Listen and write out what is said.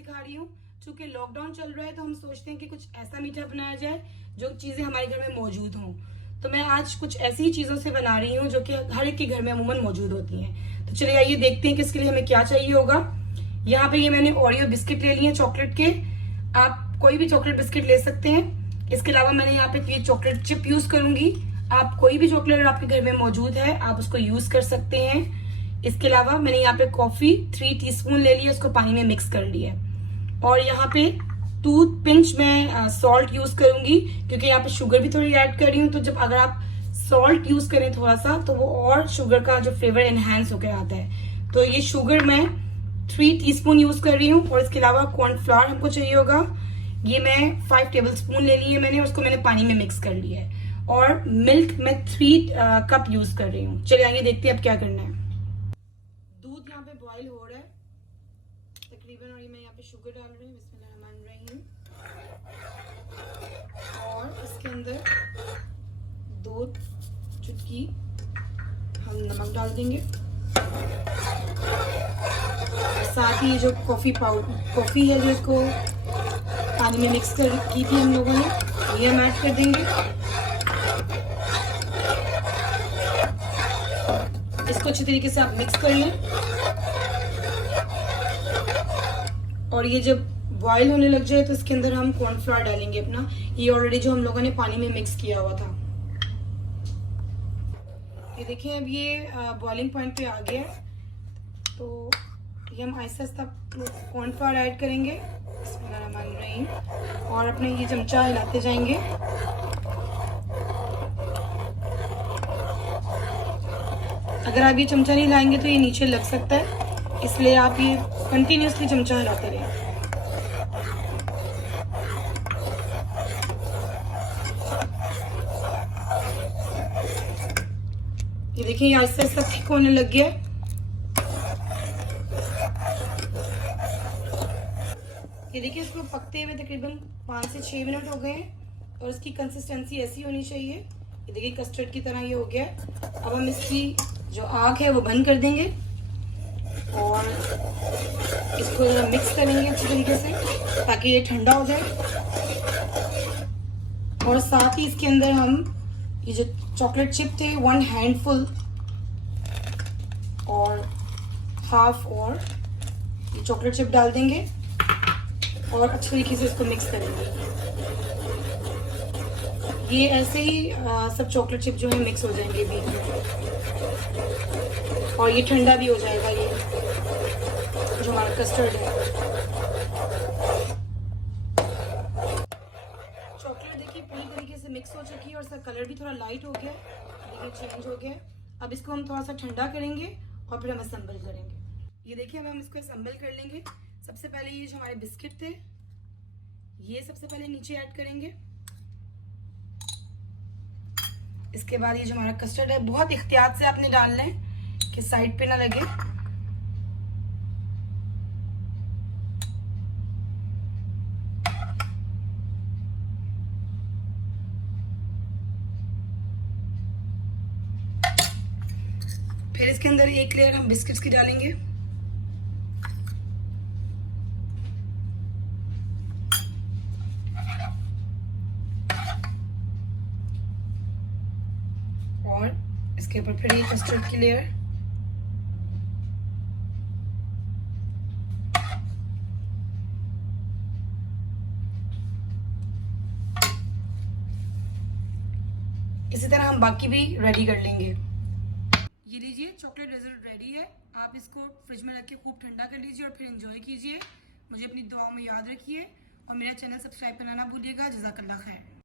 सिखा रही हूँ। चूंकि लॉकडाउन चल रहा है तो हम सोचते हैं कि कुछ ऐसा मीठा बनाया जाए जो चीजें हमारे घर में मौजूद हों। तो मैं आज कुछ ऐसी ही चीजों से बना रही हूँ जो कि हर एक के घर में अमूमन मौजूद होती हैं। तो चलिए आइए देखते हैं कि इसके लिए हमें क्या चाहिए होगा। यहाँ पे ये मैंने ओरियो बिस्किट ले लिए चॉकलेट के। आप कोई भी चॉकलेट बिस्किट ले सकते हैं। इसके अलावा मैंने यहाँ पे ये चॉकलेट चिप यूज करूंगी। आप कोई भी चॉकलेट आपके घर में मौजूद है आप उसको यूज कर सकते हैं। इसके अलावा मैंने यहाँ पे कॉफी 3 टीस्पून ले लिया, उसको पानी में मिक्स कर लिया। और यहाँ पे 2 पिंच मैं सॉल्ट यूज करूंगी क्योंकि यहाँ पे शुगर भी थोड़ी ऐड कर रही हूँ। तो जब अगर आप सॉल्ट यूज करें थोड़ा सा तो वो और शुगर का जो फ्लेवर एनहांस होकर आता है। तो ये शुगर मैं 3 टीस्पून यूज कर रही हूँ। और इसके अलावा कॉर्नफ्लावर हमको चाहिए होगा। ये मैं 5 टेबल स्पून ले लिए मैंने, उसको मैंने पानी में मिक्स कर लिया है। और मिल्क मैं 3 कप यूज कर रही हूँ। चलिए आइए देखते हैं अब क्या करना है। दूध यहाँ पे बॉईल हो रहा है तकरीबन, और ये मैं यहाँ पे शुगर डाल रही हूँ। बिस्मिल्लाहिर्रहमानिर्रहीम। और इसके अंदर 2 चुटकी हम नमक डाल देंगे। साथ ही जो कॉफी है जो इसको पानी में मिक्स की थी हम लोगों ने, ये हम ऐड कर देंगे। इसको अच्छी तरीके से आप मिक्स कर लें। और ये जब बॉईल होने लग जाए तो इसके अंदर हम कॉर्नफ्लावर डालेंगे अपना, ये ऑलरेडी जो हम लोगों ने पानी में मिक्स किया हुआ था। ये देखिए अब ये बॉइलिंग पॉइंट पे आ गया है। तो ये हम आहिस्ता आहिस्ता कॉर्नफ्लावर ऐड करेंगे बिस्मिल्लाहिर्रहमानिर्रहीम, और अपने ये चमचा हिलाते जाएंगे। अगर आप ये चमचा नहीं हिलाएंगे तो ये नीचे लग सकता है, इसलिए आप ये कंटिन्यूसली चमचा हिलाते रहें। ये देखिए ये आहिस्ता आहिस्ता थिक होने लग गया है। ये देखिए इसको पकते हुए तकरीबन 5 से 6 मिनट हो गए हैं और इसकी कंसिस्टेंसी ऐसी होनी चाहिए। ये देखिए कस्टर्ड की तरह ये हो गया है। अब हम इसकी जो आग है वो बंद कर देंगे और इसको मिक्स करेंगे अच्छी तरीके से ताकि ये ठंडा हो जाए। और साथ ही इसके अंदर हम ये जो चॉकलेट चिप थे 1 हैंडफुल और हाफ और ये चॉकलेट चिप डाल देंगे और अच्छी तरीके से इसको मिक्स करेंगे। ये ऐसे ही सब चॉकलेट चिप जो है मिक्स हो जाएंगे बीच में, और ये ठंडा भी हो जाएगा ये जो हमारा कस्टर्ड है। चॉकलेट देखिए पूरी तरीके से मिक्स हो चुकी है और इसका कलर भी थोड़ा लाइट हो गया, देखिए चेंज हो गया। अब इसको हम थोड़ा सा ठंडा करेंगे और फिर हम असेंबल करेंगे। ये देखिए अब हम इसको असेंबल कर लेंगे। सबसे पहले ये जो हमारे बिस्किट थे ये सबसे पहले नीचे ऐड करेंगे। इसके बाद ये जो हमारा कस्टर्ड है बहुत एहतियात से आपने डालना है कि साइड पे ना लगे। फिर इसके अंदर एक लेयर हम बिस्किट्स की डालेंगे। और इसके ऊपर फिर ये कस्टर्ड की लेयर। इसी तरह हम बाकी भी रेडी कर लेंगे। ये लीजिए चॉकलेट डेजर्ट रेडी है। आप इसको फ्रिज में रख के खूब ठंडा कर लीजिए और फिर एंजॉय कीजिए। मुझे अपनी दुआओं में याद रखिए और मेरा चैनल सब्सक्राइब करना ना भूलिएगा। जज़ाकल्लाह खैर।